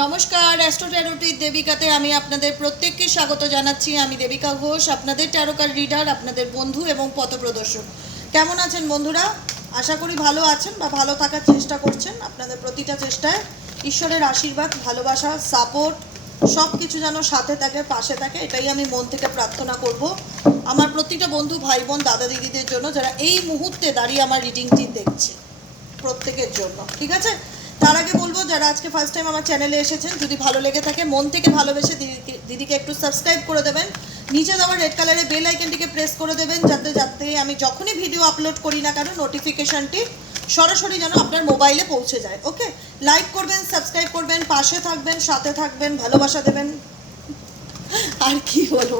নমস্কার অ্যাস্ট্রো ট্যারোটি দেবিকাতে আমি আপনাদের প্রত্যেককে স্বাগত জানাচ্ছি। আমি দেবিকা ঘোষ, আপনাদের ট্যারোকার রিডার আপনাদের বন্ধু এবং পথপ্রদর্শক। কেমন আছেন বন্ধুরা? আশা করি ভালো আছেন বা ভালো থাকার চেষ্টা করছেন আপনাদের প্রতিটা চেষ্টায়। ঈশ্বরের আশীর্বাদ, ভালোবাসা সাপোর্ট সব কিছু যেন সাথে থাকে, পাশে থাকে, এটাই আমি মন থেকে প্রার্থনা করব। আমার প্রতিটা বন্ধু ভাই বোন দাদা দিদিদের জন্য যারা এই মুহূর্তে দাঁড়িয়ে আমার রিডিংটি দেখছে, প্রত্যেকের জন্য, ঠিক আছে? তার আগে বলব, যারা আজকে ফার্স্ট টাইম আমার চ্যানেলে এসেছেন, যদি ভালো লেগে থাকে, মন থেকে ভালোবেসে দিদিকে দিদিকে একটু সাবস্ক্রাইব করে দেবেন। নিচে দেওয়া রেড কালারের বেল আইকনটিকে প্রেস করে দেবেন, যাতে যাতে আমি যখনই ভিডিও আপলোড করি না কেন নোটিফিকেশনটি সরাসরি যেন আপনার মোবাইলে পৌঁছে যায় ওকে লাইক করবেন সাবস্ক্রাইব করবেন, পাশে থাকবেন, সাথে থাকবেন, ভালোবাসা দেবেন। আর কি বলব?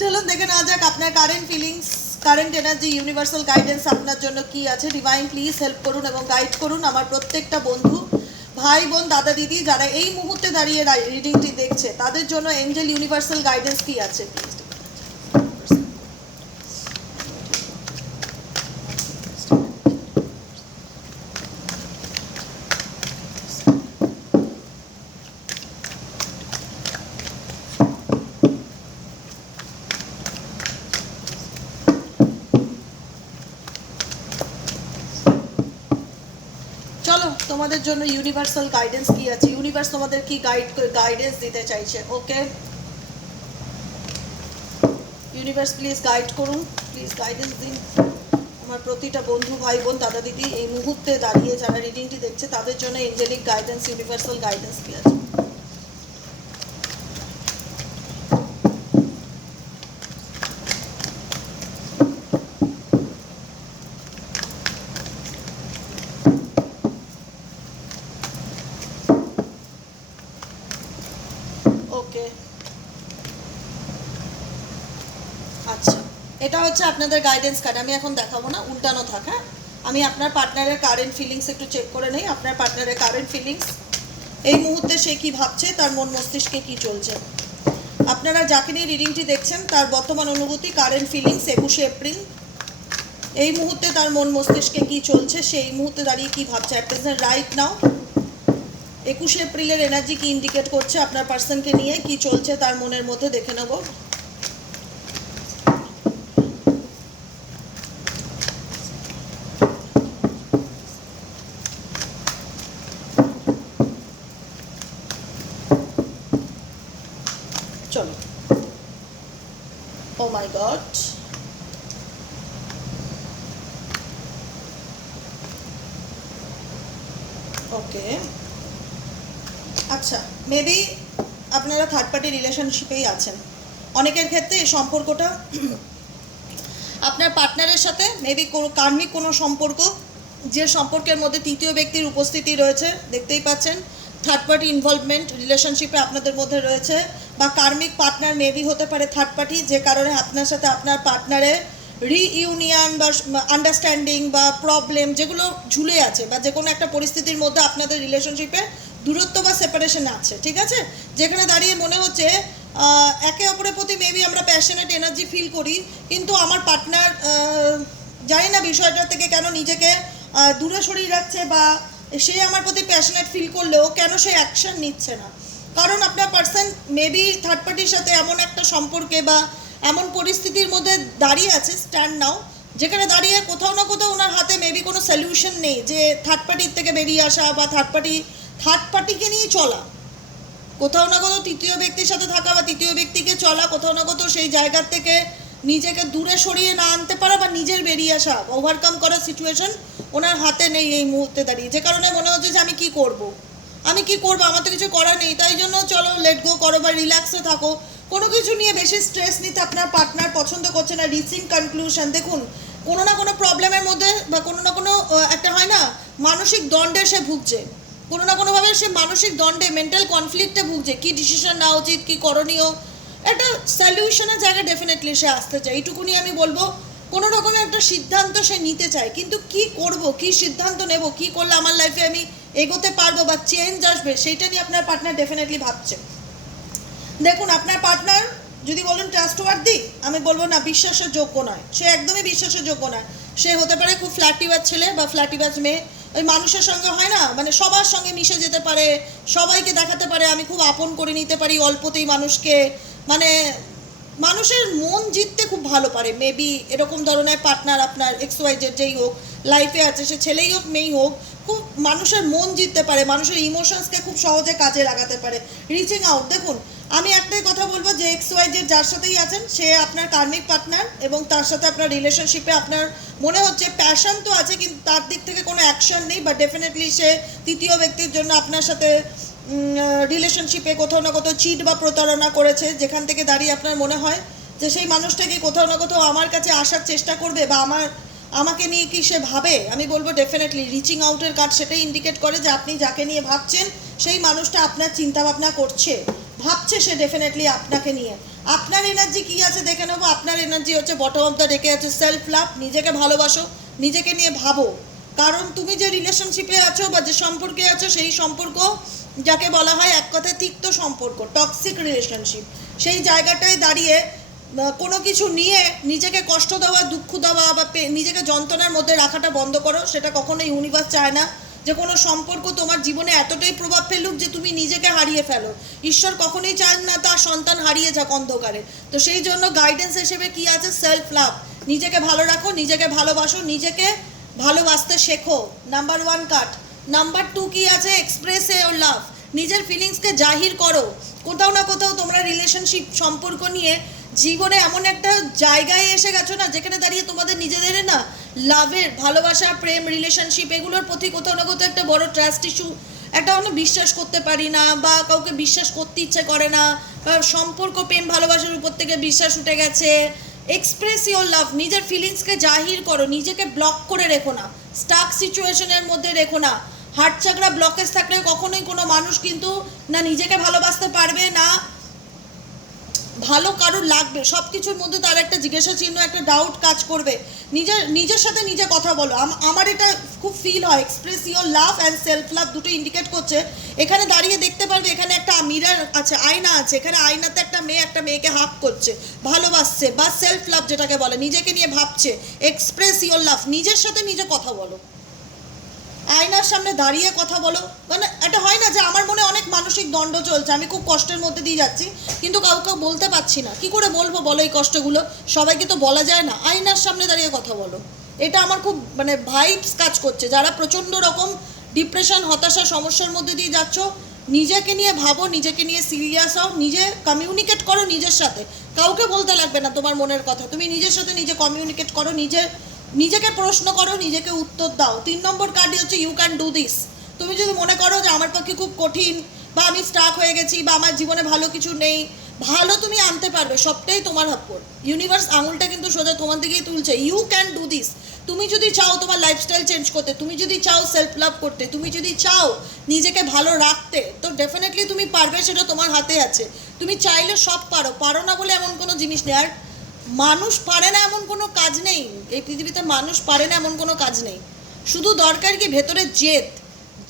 চলুন দেখে নেওয়া যাক আপনার current feelings current energy universal guidance আপনার জন্য কি আছে? ডিভাইন প্লিজ হেল্প করুন এবং গাইড করুন আমার প্রত্যেকটা বন্ধু, ভাই, বোন, দাদা, দিদি, যারা এই মুহূর্তে দাঁড়িয়ে রিডিংটি দেখছে, তাদের জন্য এঞ্জেল ইউনিভার্সাল গাইডেন্স কি আছে প্লিজ চলো তোমাদের জন্য ইউনিভার্সাল গাইডেন্স কি আছে? ইউনিভার্স তোমাদের কি গাইড গাইডেন্স দিতে চাইছে? ওকে ইউনিভার্স প্লিজ গাইড করুন। প্লিজ গাইডেন্স দিন। আমার প্রতিটা বন্ধু, ভাই বোন, দাদা দিদি এই মুহূর্তে দাঁড়িয়ে যারা রিডিংটি দেখছে, তাদের জন্য এঞ্জেলিক গাইডেন্স ইউনিভার্সাল গাইডেন্স কি আছে ওকে আচ্ছা এটা হচ্ছে আপনাদের গাইডেন্স কার্ড আমি এখন দেখাবো না, উল্টানো থাক হ্যাঁ? আমি আপনার পার্টনারের কারেন্ট ফিলিংস একটু চেক করে নেই। আপনার পার্টনারের কারেন্ট ফিলিংস এই মুহূর্তে সে কি ভাবছে, তার মন মস্তিষ্কে কি চলছে? আপনারা যাকে নিয়ে রিডিংটি দেখছেন, তার বর্তমান অনুভূতি কারেন্ট ফিলিংস একুশে এপ্রিল। এই মুহূর্তে তার মন মস্তিষ্কে কি চলছে সেই মুহূর্তে দাঁড়িয়ে কি ভাবছে? অ্যাট প্রেজেন্ট রাইট নাও একুশে এপ্রিলের এনার্জি কি ইন্ডিকেট করছে? আপনার পার্সনকে নিয়ে কি চলছে, তার মনের মধ্যে দেখে নেব চলো ও মাই গড ওকে আচ্ছা মেবি আপনারা থার্ড পার্টি রিলেশনশিপেই আছেন। অনেকের ক্ষেত্রে এই সম্পর্কটা আপনার পার্টনারের সাথে মেবি কোনো কার্মিক কোনো সম্পর্ক, যে সম্পর্কের মধ্যে তৃতীয় ব্যক্তির উপস্থিতি রয়েছে, দেখতেই পাচ্ছেন। থার্ড পার্টি ইনভলভমেন্ট রিলেশনশিপে আপনাদের মধ্যে রয়েছে। বা কার্মিক পার্টনার মেবি হতে পারে থার্ড পার্টি যে কারণে আপনার সাথে আপনার পার্টনারের রিইউনিয়ন বা আন্ডারস্ট্যান্ডিং বা প্রবলেম যেগুলো ঝুলে আছে বা যে কোনো একটা পরিস্থিতির মধ্যে আপনাদের রিলেশনশিপে দূরত্ব বা সেপারেশন আছে, ঠিক আছে? যেখানে দাঁড়িয়ে মনে হচ্ছে একে অপরের প্রতি মেবি আমরা প্যাশনেট এনার্জি ফিল করি, কিন্তু আমার পার্টনার জানি না বিষয়টা থেকে কেন নিজেকে দূরে সরিয়ে রাখছে বা সে আমার প্রতি প্যাশনেট ফিল করলেও কেন সে অ্যাকশন নিচ্ছে না। কারণ আপনার পার্সন মেবি থার্ড পার্টির সাথে এমন একটা সম্পর্কে বা এমন পরিস্থিতির মধ্যে দাঁড়িয়ে আছে স্ট্যান্ড নাও যেখানে দাঁড়িয়ে কোথাও না কোথাও ওনার হাতে মেবি কোনো সলিউশন নেই যে থার্ড পার্টির থেকে বেরিয়ে আসা বা থার্ড পার্টি থার্ড পার্টিকে নিয়ে চলা কোথাও না কোথাও তৃতীয় ব্যক্তির সাথে থাকা বা তৃতীয় ব্যক্তিকে চলা, কোথাও না কোথাও সেই জায়গার থেকে নিজেকে দূরে সরিয়ে না আনতে পারা বা নিজের বেরিয়ে আসা ওভারকাম করার সিচুয়েশন ওনার হাতে নেই এই মুহূর্তে দাঁড়িয়ে যে কারণে মনে হচ্ছে যে আমি কি করব। আমি কি করব? আমার তো কিছু করার নেই। তাই জন্য চলো লেট গো করো বা রিল্যাক্সে থাকো। কোনো কিছু নিয়ে বেশি স্ট্রেস নিতে আপনার পার্টনার পছন্দ করছে না রিচিং কনক্লুশন দেখুন, কোনো না কোনো প্রবলেমের মধ্যে বা কোনো না কোনো একটা হয় না, মানসিক দণ্ডে সে ভুগছে। কোনো না কোনোভাবে সে মানসিক দণ্ডে মেন্টাল কনফ্লিক্টে ভুগছে। কি ডিসিশন নেওয়া উচিত, কি করণীয়? একটা সলিউশনের জায়গায় ডেফিনেটলি সে আসতে চায়। এইটুকুনি আমি বলব, কোনো রকমের একটা সিদ্ধান্ত সে নিতে চায়। কিন্তু কি করব? কি সিদ্ধান্ত নেব? কি করলে আমার লাইফে আমি এগোতে পারব বা চেঞ্জ আসবে, সেইটা নিয়ে আপনার পার্টনার ডেফিনেটলি ভাবছে। দেখুন, আপনার পার্টনার যদি বলেন ট্রাস্টওয়ার্দি আমি বলব না বিশ্বাসের যোগ্য নয়। সে একদমই বিশ্বাসের যোগ্য নয়। সে হতে পারে খুব ফ্ল্যাটিবাজ ছেলে বা ফ্ল্যাটিবাজ মেয়ে। ওই মানুষের সঙ্গে হয় না মানে সবার সঙ্গে মিশে যেতে পারে, সবাইকে দেখাতে পারে, আমি খুব আপন করে নিতে পারি অল্পতেই মানুষকে। মানে মানুষের মন জিততে খুব ভালো পারে। মেবি এরকম ধরনের পার্টনার আপনার এক্স ওয়াই জেড যেই হোক লাইফে আছে, সে ছেলেই হোক, মেয়েই হোক, খুব মানুষের মন জিততে পারে, মানুষের ইমোশনসকে খুব সহজে কাজে লাগাতে পারে। রিচিং আউট দেখুন, আমি একটাই কথা বলব যে এক্স ওয়াই জেড যার সাথেই আছেন, সে আপনার কার্মিক পার্টনার এবং তার সাথে আপনার রিলেশনশিপে আপনার মনে হচ্ছে প্যাশন তো আছে, কিন্তু তার দিক থেকে কোনো অ্যাকশন নেই বা ডেফিনেটলি সে তৃতীয় ব্যক্তির জন্য আপনার সাথে রিলেশনশিপে কোথাও না কোথাও চিট বা প্রতারণা করেছে, যেখান থেকে দাঁড়িয়ে আপনার মনে হয় যে সেই মানুষটাকে কোথাও না কোথাও আমার কাছে আসার চেষ্টা করবে বা আমার, আমাকে নিয়ে কি সে ভাবে? আমি বলব ডেফিনেটলি রিচিং আউটের কার্ড সেটাই ইন্ডিকেট করে যে আপনি যাকে নিয়ে ভাবছেন, সেই মানুষটা আপনার চিন্তা ভাবনা করছে। ভাবছে সে ডেফিনেটলি আপনাকে নিয়ে। আপনার এনার্জি কি আছে দেখে নেব? আপনার এনার্জি হচ্ছে বটম অফ দ্য ডেকে আছে সেলফ লাভ নিজেকে ভালোবাসো, নিজেকে নিয়ে ভাবো। কারণ তুমি যে রিলেশনশিপে আছো বা যে সম্পর্কে আছো, সেই সম্পর্ক যাকে বলা হয় এক কথায় তিক্ত সম্পর্ক টক্সিক রিলেশনশিপ সেই জায়গাটায় দাঁড়িয়ে কোনো কিছু নিয়ে নিজেকে কষ্ট দেওয়া, দুঃখ দেওয়া বা নিজেকে যন্ত্রণার মধ্যে রাখাটা বন্ধ করো, সেটা কখনো ইউনিভার্স চায় না। যে কোনো সম্পর্ক তোমার জীবনে এতটাই প্রভাব ফেলুক যে তুমি নিজেকে হারিয়ে ফেলো। ঈশ্বর কখনোই চান না তার সন্তান হারিয়ে যাক অন্ধকারে। তো সেই জন্য গাইডেন্স হিসেবে কি আছে? সেলফ লাভ নিজেকে ভালো রাখো, নিজেকে ভালোবাসো, নিজেকে ভালোবাসতে শেখো। Number one cut number two কি আছে? এক্সপ্রেস এ ওর লাভ নিজের ফিলিংসকে জাহির করো। কোথাও না কোথাও তোমরা রিলেশনশিপ সম্পর্ক নিয়ে জীবনে এমন একটা জায়গায় এসে গেছো না, যেখানে দাঁড়িয়ে তোমাদের নিজেদের না লাভের ভালোবাসা, প্রেম রিলেশনশিপ এগুলোর প্রতি কোথাও না কোথাও একটা বড় ট্রাস্ট ইস্যু একটা অন্য বিশ্বাস করতে পারি না বা কাউকে বিশ্বাস করতে ইচ্ছে করে না, বা সম্পর্ক, প্রেম, ভালোবাসার উপর থেকে বিশ্বাস উঠে গেছে। এক্সপ্রেস ইওর লাভ নিজের ফিলিংসকে জাহির করো। নিজেকে ব্লক করে রেখো না। স্টাক সিচুয়েশনের মধ্যে রেখো না। হার্ট চাকরা ব্লকেজ থাকলে কখনোই কোনো মানুষ কিন্তু না নিজেকে ভালোবাসতে পারবে, না ভালো কারোর লাগবে। সব কিছুর মধ্যে তার একটা জিজ্ঞাসা চিহ্ন, একটা ডাউট কাজ করবে। নিজের নিজের সাথে নিজে কথা বলো। আম- আমার এটা খুব ফিল হয়। Express your love and self love দুটো ইন্ডিকেট করছে। এখানে দাঁড়িয়ে দেখতে পারবে, এখানে একটা মিরার আছে, আয়না আছে। এখানে আয়নাতে একটা মেয়ে, একটা মেয়েকে হাক করছে, ভালোবাসছে বা সেলফ লাভ যেটাকে বলে, নিজেকে নিয়ে ভাবছে। এক্সপ্রেস ইওর লাভ নিজের সাথে নিজে কথা বলো। আয়নার সামনে দাঁড়িয়ে কথা বলো। মানে এটা হয় না যে আমার মনে অনেক মানসিক দণ্ড চলছে, আমি খুব কষ্টের মধ্যে দিয়ে যাচ্ছি, কিন্তু কাউকে বলতে পারছি না। কি করে বলব বলো এই কষ্টগুলো? সবাইকে তো বলা যায় না। আয়নার সামনে দাঁড়িয়ে কথা বলো। এটা আমার খুব মানে ভাইবস কাজ করছে। যারা প্রচণ্ড রকম ডিপ্রেশন হতাশা, সমস্যার মধ্যে দিয়ে যাচ্ছ, নিজেকে নিয়ে ভাবো, নিজেকে নিয়ে সিরিয়াস হও, নিজে কমিউনিকেট করো নিজের সাথে। কাউকে বলতে লাগবে না তোমার মনের কথা। তুমি নিজের সাথে নিজে কমিউনিকেট করো, নিজের নিজেকে প্রশ্ন করো, নিজেকে উত্তর দাও। তিন নম্বর কার্ডই হচ্ছে ইউ ক্যান ডু দিস তুমি যদি মনে করো যে আমার পক্ষে খুব কঠিন বা আমি স্টাক হয়ে গেছি বা আমার জীবনে ভালো কিছু নেই, ভালো তুমি আনতে পারবে, সবটাই তোমার হাপ্পর ইউনিভার্স আঙুলটা কিন্তু সোজা তোমার দিকেই তুলছে। ইউ ক্যান ডু দিস তুমি যদি চাও তোমার লাইফস্টাইল চেঞ্জ করতে, তুমি যদি চাও সেলফ লাভ করতে, তুমি যদি চাও নিজেকে ভালো রাখতে, তো ডেফিনেটলি তুমি পারবে, সেটা তোমার হাতে আছে। তুমি চাইলে সব পারো। পারো না বলে এমন কোনো জিনিস নেই। আর মানুষ পারে না এমন কোনো কাজ নেই। এই পৃথিবীতে মানুষ পারে না এমন কোনো কাজ নেই। শুধু দরকার কি ভেতরে জেদ।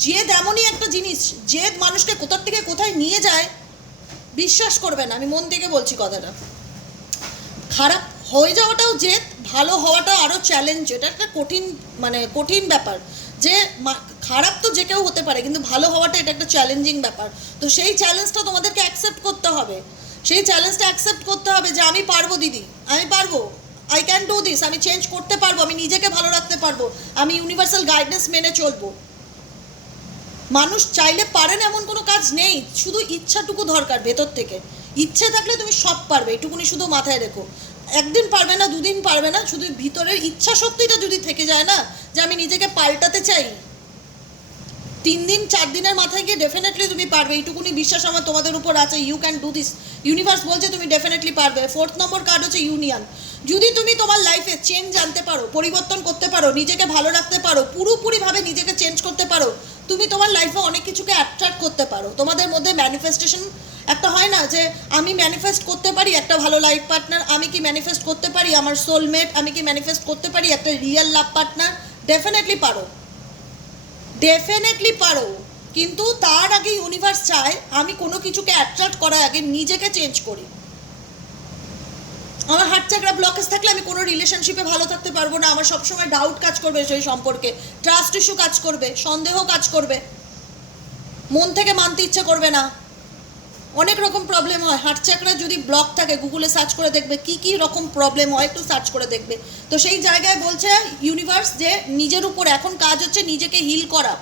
জেদ এমনই একটা জিনিস, জেদ মানুষকে কোথার থেকে কোথায় নিয়ে যায় বিশ্বাস করবে না। আমি মন থেকে বলছি কথাটা। খারাপ হয়ে যাওয়াটাও জেদ, ভালো হওয়াটা আরও চ্যালেঞ্জ এটা একটা কঠিন মানে কঠিন ব্যাপার যে খারাপ তো যে কেউ হতে পারে, কিন্তু ভালো হওয়াটা এটা একটা চ্যালেঞ্জিং ব্যাপার। তো সেই চ্যালেঞ্জটা তোমাদেরকে অ্যাকসেপ্ট করতে হবে। সেই চ্যালেঞ্জটা অ্যাকসেপ্ট করতে হবে যে আমি পারব দিদি। আমি পারব। আই ক্যান ডু দিস আমি চেঞ্জ করতে পারব। আমি নিজেকে ভালো রাখতে পারব। আমি ইউনিভার্সাল গাইডেন্স মেনে চলবো। মানুষ চাইলে পারেন এমন কোনো কাজ নেই। শুধু ইচ্ছাটুকু দরকার ভেতর থেকে। ইচ্ছে থাকলে তুমি সব পারবে। এটুকুনি শুধু মাথায় রেখো। একদিন পারবে না, দুদিন পারবে না। শুধু ভিতরের ইচ্ছা শক্তিটা যদি থেকে যায় না, যে আমি নিজেকে পাল্টাতে চাই তিন দিন, চার দিনের মাথায় গিয়ে ডেফিনেটলি তুমি পারবে। এইটুকুনি বিশ্বাস আমার তোমাদের উপর আছে। You can do this universe বলছে তুমি ডেফিনেটলি পারবে। ফোর্থ নম্বর কার্ড হচ্ছে ইউনিয়ন যদি তুমি তোমার লাইফে চেঞ্জ আনতে পারো, পরিবর্তন করতে পারো, নিজেকে ভালো রাখতে পারো, পুরোপুরিভাবে নিজেকে চেঞ্জ করতে পারো, তুমি তোমার লাইফে অনেক কিছুকে অ্যাট্রাক্ট করতে পারো। তোমাদের মধ্যে ম্যানিফেস্টেশন একটা হয় না যে, আমি ম্যানিফেস্ট করতে পারি একটা ভালো লাইফ পার্টনার আমি কি ম্যানিফেস্ট করতে পারি আমার সোলমেট আমি কি ম্যানিফেস্ট করতে পারি একটা রিয়েল লাভ পার্টনার ডেফিনেটলি পারো। ডেফিনেটলি পারো। কিন্তু তার আগে ইউনিভার্স চায় আমি কোনো কিছুকে অ্যাট্রাক্ট করার আগে নিজেকে চেঞ্জ করি। আমার হার্ট চাকরা ব্লকেজ থাকলে আমি কোনো রিলেশনশিপে ভালো থাকতে পারব না। আমার সবসময় ডাউট কাজ করবে সেই সম্পর্কে। ট্রাস্ট ইস্যু কাজ করবে, সন্দেহ কাজ করবে। মন থেকে মানতে ইচ্ছে করবে না। অনেক রকম প্রবলেম হয়। হার্ট চাকরা যদি ব্লক থাকে গুগলে সার্চ করে দেখবে, কি কি রকম প্রবলেম হয়, একটু সার্চ করে দেখবে। তো সেই জায়গায় বলছে ইউনিভার্স যে নিজের উপর এখন কাজ হচ্ছে নিজেকে হিল করা।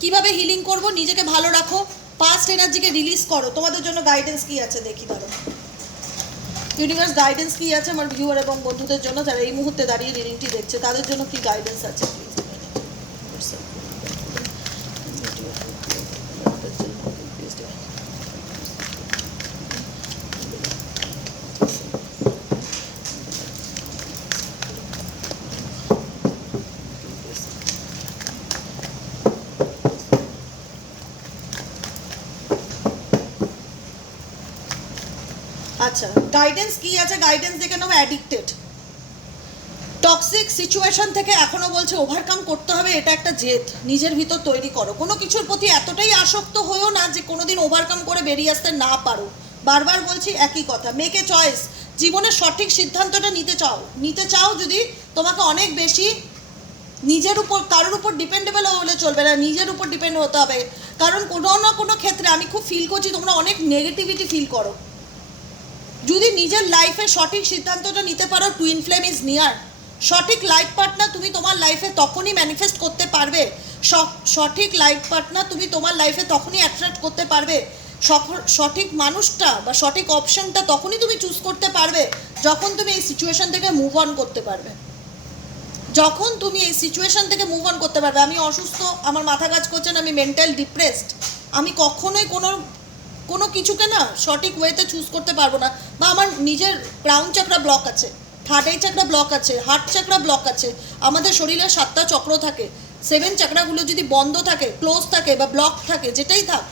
কীভাবে হিলিং করব? নিজেকে ভালো রাখো পাস্ট এনার্জিকে রিলিজ করো। তোমাদের জন্য গাইডেন্স কি আছে দেখি দাঁড়ো ইউনিভার্স গাইডেন্স কি আছে আমার ভিউয়ার এবং বন্ধুদের জন্য? যারা এই মুহূর্তে দাঁড়িয়ে রিডিংটি দেখছে, তাদের জন্য কি গাইডেন্স আছে আচ্ছা গাইডেন্স কি আছে? গাইডেন্স দেখে নেব অ্যাডিক্টেড টক্সিক সিচুয়েশন থেকে এখনও বলছে ওভারকাম করতে হবে, এটা একটা জেদ। নিজের ভিতর তৈরি করো। কোনো কিছুর প্রতি এতটাই আসক্ত হয়েও না যে কোনোদিন ওভারকাম করে বেরিয়ে আসতে না পারো। বারবার বলছি একই কথা মেকে চয়েস জীবনের সঠিক সিদ্ধান্তটা নিতে চাও। নিতে চাও যদি তোমাকে অনেক বেশি নিজের উপর, কারোর উপর ডিপেন্ডেবল হলে চলবে না, নিজের উপর ডিপেন্ড হতে হবে। কারণ কোনো না কোনো ক্ষেত্রে আমি খুব ফিল করছি, তোমরা অনেক নেগেটিভিটি ফিল করো। যদি নিজের লাইফে সঠিক সিদ্ধান্তটা নিতে পারো টুইন ফ্লেম ইজ নিয়ার সঠিক লাইফ পার্টনার তুমি তোমার লাইফে তখনই ম্যানিফেস্ট করতে পারবে। সঠিক লাইফ পার্টনার তুমি তোমার লাইফে তখনই অ্যাট্রাক্ট করতে পারবে। সঠিক মানুষটা বা সঠিক অপশনটা তখনই তুমি চুজ করতে পারবে, যখন তুমি এই সিচুয়েশন থেকে মুভ অন করতে পারবে। যখন তুমি এই সিচুয়েশন থেকে মুভ অন করতে পারবে। আমি অসুস্থ, আমার মাথা কাজ করছে না, আমি মেন্টাল ডিপ্রেসড আমি কখনোই কোনো কোনো কিছুকে না সঠিক ওয়েতে চুজ করতে পারব না। বা আমার নিজের ক্রাউন চাকরা ব্লক আছে থার্ড চাকরা ব্লক আছে হার্ট চাকরা ব্লক আছে, আমাদের শরীরে সাতটা চক্র থাকে। সেভেন চাকরাগুলো যদি বন্ধ থাকে ক্লোজ থাকে বা ব্লক থাকে, যেটাই থাক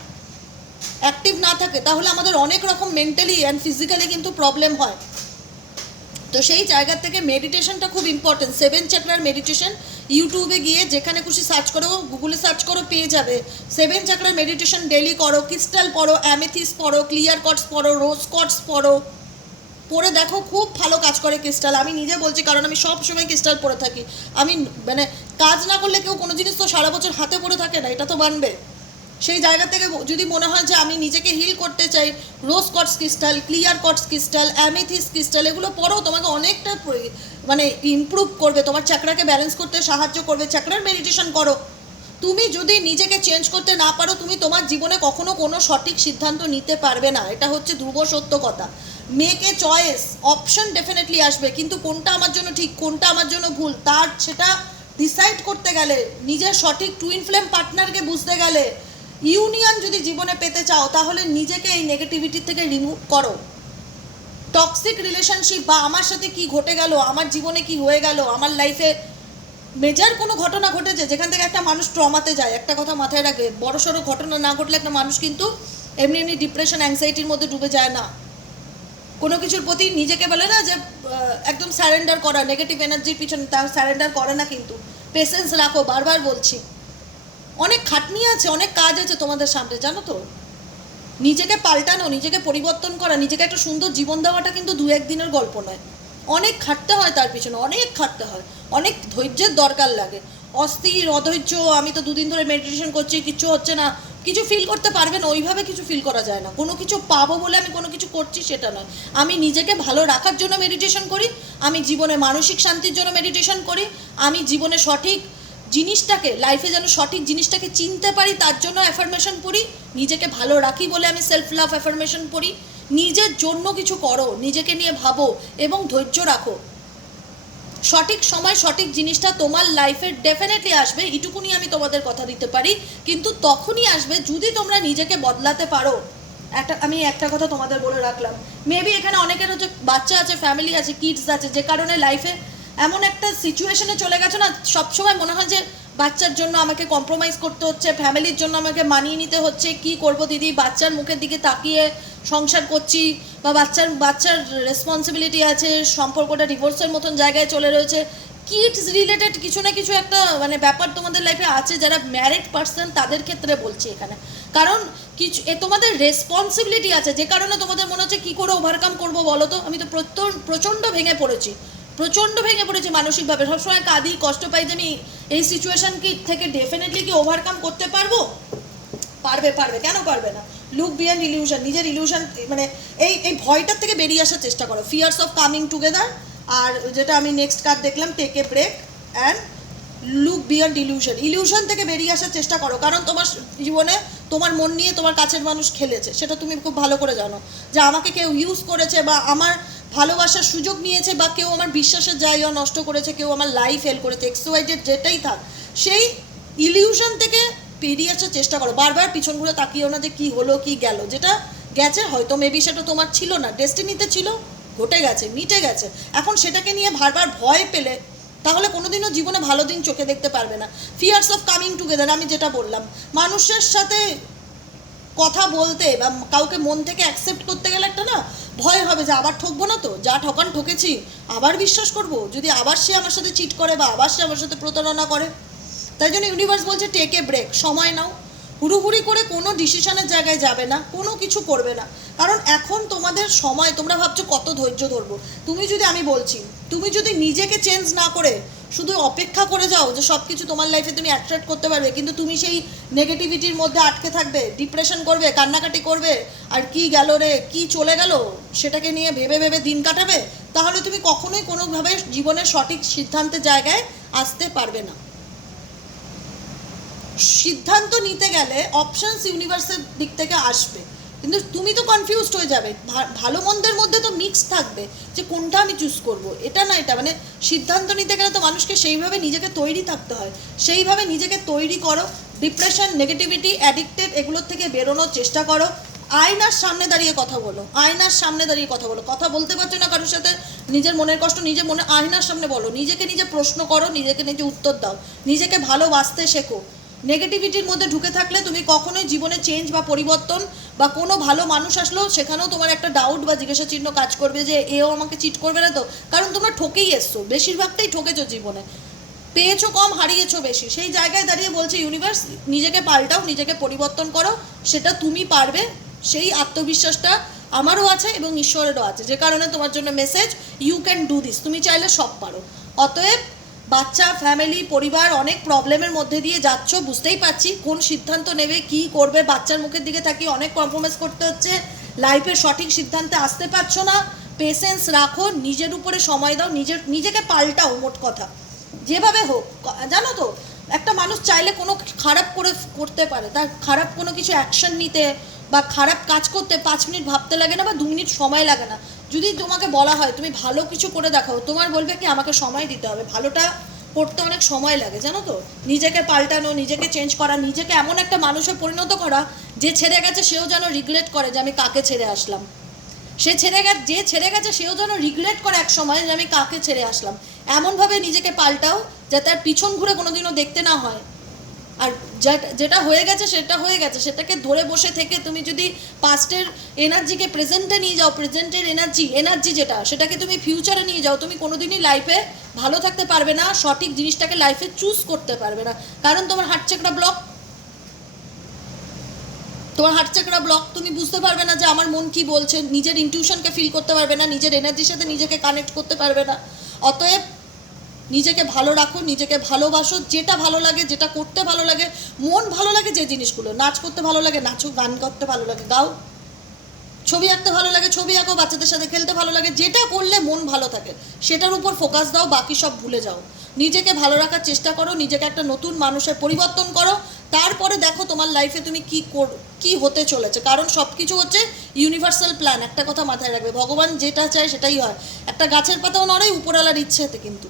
অ্যাক্টিভ না থাকে, তাহলে আমাদের অনেক রকম মেন্টালি অ্যান্ড ফিজিক্যালি কিন্তু প্রবলেম হয়। তো সেই জায়গা থেকে মেডিটেশনটা খুব ইম্পর্টেন্ট সেভেন চাকরার মেডিটেশন ইউটিউবে গিয়ে যেখানে খুশি সার্চ করো গুগলে সার্চ করো, পেয়ে যাবে। সেভেন চাকরার মেডিটেশন ডেলি করো ক্রিস্টাল পড়ো অ্যামেথিস পড়ো ক্লিয়ার কটস পড়ো রোজ কটস পড়ো। পরে দেখো, খুব ভালো কাজ করে ক্রিস্টাল আমি নিজে বলছি, কারণ আমি সব সময় ক্রিস্টাল পরে থাকি। আমি মানে কাজ না করলে কেউ কোনো জিনিস তো সারা বছর হাতে পড়ে থাকে না, এটা তো বানবে সেই জায়গা থেকে যদি মনে হয় যে আমি নিজেকে হিল করতে চাই rose quartz crystal clear quartz crystal amethyst crystal এগুলো পড়ো তোমাকে অনেকটা মানে ইমপ্রুভ করবে, তোমার চাকরাকে ব্যালেন্স করতে সাহায্য করবে চাকরার মেডিটেশন করো। তুমি যদি নিজেকে চেঞ্জ করতে না পারো, তুমি তোমার জীবনে কখনো কোনো সঠিক সিদ্ধান্ত নিতে পারবে না। এটা হচ্ছে ধ্রুব সত্য কথা। মেকে চয়েস অপশন ডেফিনেটলি আসবে, কিন্তু কোনটা আমার জন্য ঠিক, কোনটা আমার জন্য ভুল, তার সেটা ডিসাইড করতে গেলে, নিজের সঠিক টুইন ফ্লেম পার্টনারকে বুঝতে গেলে ইউনিয়ন যদি জীবনে পেতে চাও, তাহলে নিজেকে এই নেগেটিভিটি থেকে রিমুভ করো। টক্সিক রিলেশনশিপ বা আমার সাথে কি ঘটে গেল, আমার জীবনে কি হয়ে গেল, আমার লাইফে মেজার কোনো ঘটনা ঘটেছে, যেখান থেকে একটা মানুষ ট্রমাতে যায়, একটা কথা মাথায় রাখবে, বড় সড়ো ঘটনা না ঘটলে একটা মানুষ কিন্তু এমনি এমনি ডিপ্রেশন অ্যাংজাইটির মধ্যে ডুবে যায় না। কোনো কিছুর প্রতি নিজেকে বলে না যে একদম স্যারেন্ডার করা নেগেটিভ এনার্জির পিছনে তার স্যারেন্ডার করে না কিন্তু। পেশেন্স রাখো, বারবার বলছি। অনেক খাটনি আছে, অনেক কাজ আছে তোমাদের সামনে, জানো তো? নিজেকে পাল্টানো, নিজেকে পরিবর্তন করা, নিজেকে একটা সুন্দর জীবন দেওয়াটা কিন্তু দু একদিনের গল্প নয়। অনেক খাটতে হয় তার পিছনে, অনেক খাটতে হয়, অনেক ধৈর্যের দরকার লাগে। অস্থির, অধৈর্য, আমি তো দুদিন ধরে মেডিটেশন করছি, কিচ্ছু হচ্ছে না, কিছু ফিল করতে পারবে না, ওইভাবে কিছু ফিল করা যায় না। কোনো কিছু পাবো বলে আমি কোনো কিছু করছি সেটা নয়। আমি নিজেকে ভালো রাখার জন্য মেডিটেশন করি, আমি জীবনে মানসিক শান্তির জন্য মেডিটেশন করি, আমি জীবনে সঠিক জিনিসটাকে লাইফে যেন সঠিক জিনিসটাকে চিনতে পারি, তার জন্য অ্যাফার্মেশন পড়ি। নিজেকে ভালো রাখি বলে আমি সেলফ লাভ অ্যাফার্মেশন পড়ি। নিজের জন্য কিছু করো, নিজেকে নিয়ে ভাবো এবং ধৈর্য রাখো। সঠিক সময় সঠিক জিনিসটা তোমার লাইফে ডেফিনেটলি আসবে, এটুকুনি আমি তোমাদের কথা দিতে পারি। কিন্তু তখনই আসবে যদি তোমরা নিজেকে বদলাতে পারো। একটা, আমি একটা কথা তোমাদের বলে রাখলাম। মেবি এখানে অনেকের হচ্ছে বাচ্চা আছে ফ্যামিলি আছে কিডস আছে, যে কারণে লাইফে এমন একটা সিচুয়েশনে চলে গেছো না, সবসময় মনে হয় যে বাচ্চার জন্য আমাকে কম্প্রোমাইজ করতে হচ্ছে ফ্যামিলির জন্য আমাকে মানিয়ে নিতে হচ্ছে, কি করব দিদি? বাচ্চার মুখের দিকে তাকিয়ে সংসার করছি বা বাচ্চার বাচ্চার রেসপন্সিবিলিটি আছে, সম্পর্কটা ডিভোর্সের মতন জায়গায় চলে রয়েছে। কিডস রিলেটেড কিছু না কিছু একটা মানে ব্যাপার তোমাদের লাইফে আছে, যারা ম্যারিড পার্সন তাদের ক্ষেত্রে বলছি এখানে। কারণ কিছু, এ তোমাদের রেসপন্সিবিলিটি আছে, যে কারণে তোমাদের মনে হচ্ছে কী করে ওভারকাম করব বলো তো? আমি তো প্রচণ্ড ভেঙে পড়েছি। প্রচণ্ড ভেঙে পড়েছি মানসিকভাবে। সবসময় কাঁদি, কষ্ট পাই যে আমি এই সিচুয়েশন কি থেকে ডেফিনেটলি কি ওভারকাম করতে পারব? পারবে পারবে। কেন পারবে না? লুক বিয়ান্ড ইলিউশন নিজের ইলিউশন মানে এই এই ভয়টার থেকে বেরিয়ে আসার চেষ্টা করো। ফিয়ার্স অফ কামিং টুগেদার আর যেটা আমি নেক্সট কার্ড দেখলাম take a break and look beyond illusion illusion থেকে বেরিয়ে আসার চেষ্টা করো, কারণ তোমার জীবনে তোমার মন নিয়ে তোমার কাছের মানুষ খেলেছে। সেটা তুমি খুব ভালো করে জানো। যে আমাকে কেউ ইউজ করেছে বা আমার ভালোবাসার সুযোগ নিয়েছে বা কেউ আমার বিশ্বাসের জায়গা নষ্ট করেছে, কেউ আমার লাইফ হেল করেছে এক্সওয়াইজেড যেটাই থাক, সেই ইলিউশন থেকে পেরিয়ে আসার চেষ্টা করো। বারবার পিছন ঘুরে তাকিও না যে কি হলো, কি গেল। যেটা গেছে, হয়তো মেবি সেটা তোমার ছিল না। ডেস্টিনিতে ছিল, ঘটে গেছে, মিটে গেছে। এখন সেটাকে নিয়ে বারবার ভয় পেলে, তাহলে কোনোদিনও জীবনে ভালো দিন চোখে দেখতে পারবে না। ফিয়ার্স অফ কামিং টুগেদার আমি যেটা বললাম, মানুষের সাথে কথা বলতে বা কাউকে মন থেকে অ্যাকসেপ্ট করতে গেলে একটা না ভয় হবে যে আবার ঠকবো না তো? যা ঠকান ঠকেছি, আবার বিশ্বাস করব? যদি আবার সে আমার সাথে চিট করে বা আবার সে আমার সাথে প্রতারণা করে? তাই জন্য ইউনিভার্স বলছে টেক এ ব্রেক সময় নাও। হুড়ুহুড়ি করে কোনো ডিসিশনের জায়গায় যাবে না, কোনো কিছু করবে না। কারণ এখন তোমাদের সময়, তোমরা ভাবছ কত ধৈর্য ধরবো। তুমি যদি আমি বলছি তুমি যদি নিজেকে চেঞ্জ না করে শুধু অপেক্ষা করে যাও যে সব কিছু তোমার লাইফে তুমি অ্যাট্রাক্ট করতে পারবে, কিন্তু তুমি সেই নেগেটিভিটির মধ্যে আটকে থাকবে ডিপ্রেশন করবে, কান্নাকাটি করবে, আর কি গেল রে, কি চলে গেল, সেটাকে নিয়ে ভেবে ভেবে দিন কাটাবে, তাহলে তুমি কখনোই কোনোভাবে জীবনের সঠিক সিদ্ধান্তের জায়গায় আসতে পারবে না। সিদ্ধান্ত নিতে গেলে অপশনস ইউনিভার্সের দিক থেকে আসবে। কিন্তু তুমি তো কনফিউজড হয়ে যাবে। ভালো মন্দের মধ্যে তো মিক্স থাকবে যে কোনটা আমি চুজ করব। এটা না এটা মানে সিদ্ধান্ত নিতে গেলে তো মানুষকে সেইভাবে নিজেকে তৈরি থাকতে হয়। সেইভাবে নিজেকে তৈরি করো ডিপ্রেশন নেগেটিভিটি অ্যাডিক্টেড এগুলোর থেকে বেরোনোর চেষ্টা করো। আয়নার সামনে দাঁড়িয়ে কথা বলো, আয়নার সামনে দাঁড়িয়ে কথা বলো। কথা বলতে পারছ না কারোর সাথে, নিজের মনের কষ্ট নিজের মনে আয়নার সামনে বলো। নিজেকে নিজে প্রশ্ন করো, নিজেকে নিজে উত্তর দাও। নিজেকে ভালোবাসতে শেখো। নেগেটিভিটির মধ্যে ঢুকে থাকলে তুমি কখনোই জীবনে চেঞ্জ বা পরিবর্তন বা কোনো ভালো মানুষ আসলেও সেখানেও তোমার একটা ডাউট বা জিজ্ঞাসা চিহ্ন কাজ করবে যে এও আমাকে চিট করবে না তো। কারণ তোমরা ঠকেই এসছো, বেশিরভাগটাই ঠকেছো জীবনে। পেয়েছ কম, হারিয়েছো বেশি। সেই জায়গায় দাঁড়িয়ে বলছে ইউনিভার্স নিজেকে পাল্টাও, নিজেকে পরিবর্তন করো, সেটা তুমি পারবে। সেই আত্মবিশ্বাসটা আমারও আছে এবং ঈশ্বরেরও আছে। যে কারণে তোমার জন্য message you can do this তুমি চাইলে সব পারো। অতএব বাচ্চা ফ্যামিলি পরিবার অনেক প্রবলেমের মধ্যে দিয়ে যাচ্ছ, বুঝতেই পারছি কোন সিদ্ধান্ত নেবে, কি করবে, বাচ্চার মুখের দিকে থাকি অনেক কম্প্রোমাইজ করতে হচ্ছে লাইফের সঠিক সিদ্ধান্তে আসতে পারছ না পেশেন্স রাখো, নিজের উপরে সময় দাও, নিজের, নিজেকে পাল্টাও মোট কথা। যেভাবে হোক, জানো তো, একটা মানুষ চাইলে কোনো খারাপ করে করতে পারে, তার খারাপ কোনো কিছু অ্যাকশন নিতে বা খারাপ কাজ করতে পাঁচ মিনিট ভাবতে লাগে না বা দু মিনিট সময় লাগে না। যদি তোমাকে বলা হয়, তুমি ভালো কিছু করে দেখাও, তোমার বলবে কি, আমাকে সময় দিতে হবে। ভালোটা করতে অনেক সময় লাগে, জানো তো? নিজেকে পাল্টানো, নিজেকে চেঞ্জ করা, নিজেকে এমন একটা মানুষে পরিণত করা, যে ছেড়ে গেছে, সেও যেন রিগ্রেট করে যে আমি কাকে ছেড়ে আসলাম। সে ছেড়ে গেছে, যে ছেড়ে গেছে, সেও যেন রিগ্রেট করে এক সময় যে আমি কাকে ছেড়ে আসলাম। এমনভাবে নিজেকে পাল্টাও, যাতে আর পিছন ঘুরে কোনোদিনও দেখতে না হয়। আর যেটা- হয়ে গেছে সেটা হয়ে গেছে। সেটাকে ধরে বসে থেকে তুমি যদি পাস্টের এনার্জিকে প্রেজেন্টে নিয়ে যাও প্রেজেন্টের এনার্জি এনার্জি যেটা, সেটাকে তুমি ফিউচারে নিয়ে যাও, তুমি কোনোদিনই লাইফে ভালো থাকতে পারবে না, সঠিক জিনিসটাকে লাইফে চুজ করতে পারবে না। কারণ তোমার হার্ট চাকরা ব্লক তোমার হার্ট চাকরা ব্লক তুমি বুঝতে পারবে না যে আমার মন কি বলছে, নিজের ইনটিউশনকে ফিল করতে পারবে না, নিজের এনার্জির সাথে নিজেকে কানেক্ট করতে পারবে না। অতএব নিজেকে ভালো রাখো, নিজেকে ভালোবাসো, যেটা ভালো লাগে, যেটা করতে ভালো লাগে, মন ভালো লাগে যে জিনিসগুলো, নাচ করতে ভালো লাগে নাচো গান করতে ভালো লাগে, গাও। ছবি আঁকতে ভালো লাগে, ছবি আঁকো, বাচ্চাদের সাথে খেলতে ভালো লাগে, যেটা করলে মন ভালো থাকে, সেটার উপর ফোকাস দাও, বাকি সব ভুলে যাও। নিজেকে ভালো রাখার চেষ্টা করো, নিজেকে একটা নতুন মানুষের পরিবর্তন করো, তারপরে দেখো তোমার লাইফে তুমি কি কর, কি হতে চলেছে, কারণ সব কিছু হচ্ছে ইউনিভার্সাল প্ল্যান একটা কথা মাথায় রাখবে, ভগবান যেটা চায় সেটাই হয়। একটা গাছের পাতাও নড়ে, উপরওয়ালার ইচ্ছেতে কিন্তু।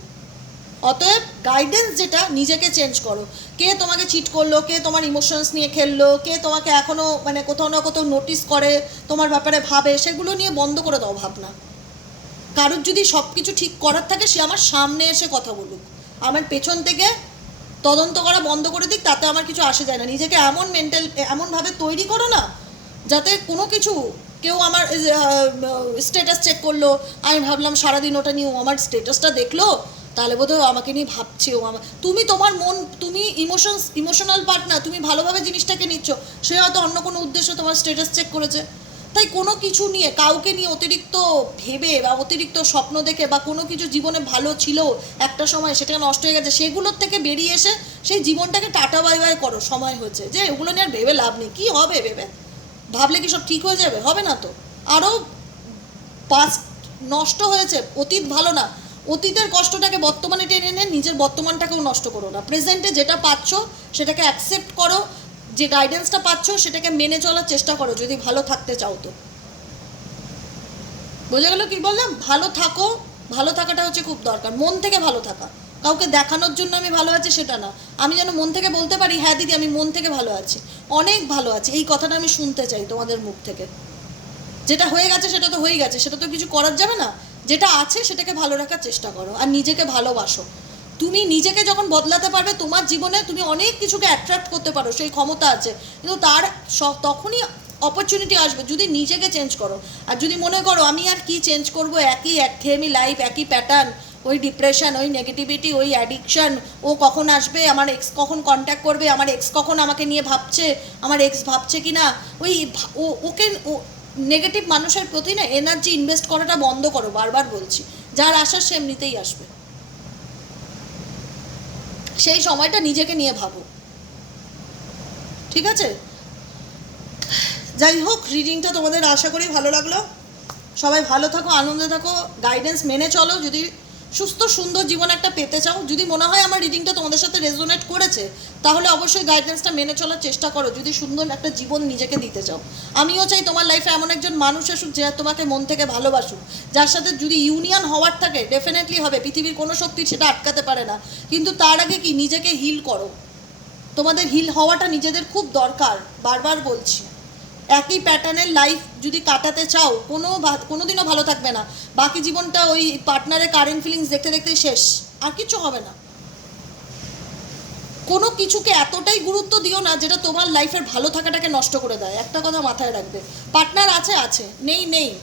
অতএব গাইডেন্স যেটা, নিজেকে চেঞ্জ করো। কে তোমাকে চিট করল, কে তোমার ইমোশনস নিয়ে খেললো, কে তোমাকে এখনও মানে কোথাও না কোথাও নোটিস করে, তোমার ব্যাপারে ভাবে, সেগুলো নিয়ে বন্ধ করে দাও ভাবনা। কারোর যদি সব কিছু ঠিক করার থাকে, সে আমার সামনে এসে কথা বলুক। আমার পেছন থেকে তদন্ত করা বন্ধ করে দিক, তাতে আমার কিছু আসে যায় না। নিজেকে এমন মেন্টাল এমনভাবে তৈরি করো না, যাতে কোনো কিছু, কেউ আমার স্ট্যাটাস চেক করল, আমি ভাবলাম সারাদিন ওটা নিয়েও আমার স্ট্যাটাসটা দেখল তাহলে বোধহয় আমাকে নিয়ে ভাবছে ও আমার তুমি তোমার মন, তুমি ইমোশনস ইমোশনাল পার্ট না, তুমি ভালোভাবে জিনিসটাকে নিচ্ছ, সে হয়তো অন্য কোনো উদ্দেশ্য তোমার স্ট্যাটাস চেক করেছে। তাই কোনো কিছু নিয়ে, কাউকে নিয়ে অতিরিক্ত ভেবে বা অতিরিক্ত স্বপ্ন দেখে বা কোনো কিছু জীবনে ভালো ছিল একটা সময় সেটা নষ্ট হয়ে গেছে, সেগুলোর থেকে বেরিয়ে এসে সেই জীবনটাকে টাটা বাই বাই করো, সময় হয়েছে। যে ওগুলো নিয়ে আর ভেবে লাভ নেই, কী হবে ভেবে? ভাবলে কি সব ঠিক হয়ে যাবে? হবে না তো। আরও পাস্ট নষ্ট হয়েছে, অতীত ভালো না। অতীতের কষ্টটাকে বর্তমানে টেনে এনে নিজের বর্তমানটাকেও নষ্ট করো না। প্রেজেন্টে যেটা পাচ্ছ, সেটাকে অ্যাকসেপ্ট করো, যে গাইডেন্সটা পাচ্ছ, সেটাকে মেনে চলার চেষ্টা করো, যদি ভালো থাকতে চাও তো। বোঝা গেল কি বললাম? ভালো থাকো, ভালো থাকাটা হচ্ছে খুব দরকার। মন থেকে ভালো থাকা। কাউকে দেখানোর জন্য আমি ভালো আছি, সেটা না। আমি যেন মন থেকে বলতে পারি হ্যাঁ দিদি, আমি মন থেকে ভালো আছি। অনেক ভালো আছি। এই কথাটা আমি শুনতে চাই তোমাদের মুখ থেকে। যেটা হয়ে গেছে, সেটা তো হয়ে গেছে। সেটা তো কিছু করার যাবে না? যেটা আছে সেটাকে ভালো রাখার চেষ্টা করো আর নিজেকে ভালোবাসো। তুমি নিজেকে যখন বদলাতে পারবে, তোমার জীবনে তুমি অনেক কিছুকে অ্যাট্রাক্ট করতে পারো, সেই ক্ষমতা আছে। কিন্তু তার তখনই অপরচুনিটি আসবে যদি নিজেকে চেঞ্জ করো। আর যদি মনে করো আমি আর কি চেঞ্জ করব, একই একঘেয়েমি লাইফ একই প্যাটার্ন ওই ডিপ্রেশন ওই নেগেটিভিটি ওই অ্যাডিকশন ও কখন আসবে, আমার এক্স কখন কন্ট্যাক্ট করবে, আমার এক্স কখন আমাকে নিয়ে ভাবছে, আমার এক্স ভাবছে কি না ওই ওকে নেগেটিভ মানুষের প্রতি না এনার্জি ইনভেস্ট করাটা বন্ধ করো, বারবার বলছি। যার আসার সে এমনিতেই আসবে। সেই সময়টা নিজেকে নিয়ে ভাবো। ঠিক আছে? যাই হোক রিডিংটা তোমাদের আশা করি ভালো লাগল। সবাই ভালো থাকো, আনন্দে থাকো গাইডেন্স মেনে চলো। যদি সুস্থ, সুন্দর জীবন একটা পেতে চাও, যদি মনে হয় আমার রিডিংটা তোমাদের সাথে রেজোনেট করেছে, তাহলে অবশ্যই গাইডেন্সটা মেনে চলার চেষ্টা করো, যদি সুন্দর একটা জীবন নিজেকে দিতে চাও। আমিও চাই তোমার লাইফে এমন একজন মানুষ আসুক যে তোমাকে মন থেকে ভালোবাসুক, যার সাথে যদি ইউনিয়ন হওয়ার থাকে ডেফিনেটলি হবে, পৃথিবীর কোনো শক্তি সেটা আটকাতে পারে না। কিন্তু তার আগে কি? নিজেকে হিল করো। তোমাদের হিল হওয়াটা নিজেদের খুব দরকার, বারবার বলছি। একই প্যাটার্নের লাইফ যদি কাটাতে চাও, কোনো ভা- কোনোদিনও ভালো থাকবে না। বাকি জীবনটা ওই পার্টনারের কারেন্ট ফিলিংস দেখতে দেখতে শেষ। আর কিছু হবে না। কোনো কিছুকে এতটাই গুরুত্ব দিও না যেটা তোমার লাইফের ভালো থাকাটাকে নষ্ট করে দেয়। একটা কথা মাথায় রাখবে। পার্টনার আছে আছে। নেই নেই।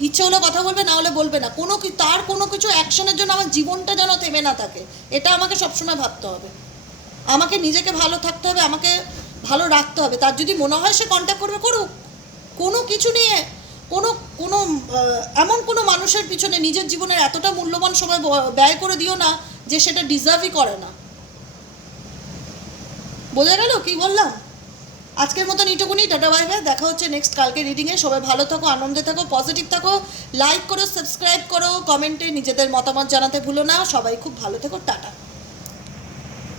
ইচ্ছে হলে কথা বলবে, না হলে বলবে না। কোনো তার কোনো কিছু অ্যাকশনের জন্য আমার জীবনটা যেন থেমে না থাকে, এটা আমাকে সবসময় ভাবতে হবে। আমাকে নিজেকে ভালো থাকতে হবে, আমাকে ভালো রাখতে হবে। তার যদি মনে হয় সে কন্ট্যাক্ট করবে, করুক। কোনো কিছু নিয়ে কোনো কোনো এমন কোনো মানুষের পিছনে নিজের জীবনের এতটা মূল্যবান সময় ব্যয় করে দিও না যে সেটা ডিজার্ভই করে না। বোঝা গেল? কি বললাম? আজকের মতন এইটুকুনি, টাটা, বাই বাই। দেখা হচ্ছে নেক্সট কালকে রিডিংয়ে সবাই ভালো থাকো, আনন্দে থাকো পজিটিভ থাকো। লাইক করো সাবস্ক্রাইব করো কমেন্টে নিজেদের মতামত জানাতে ভুলো না। সবাই খুব ভালো থেকো, টাটা।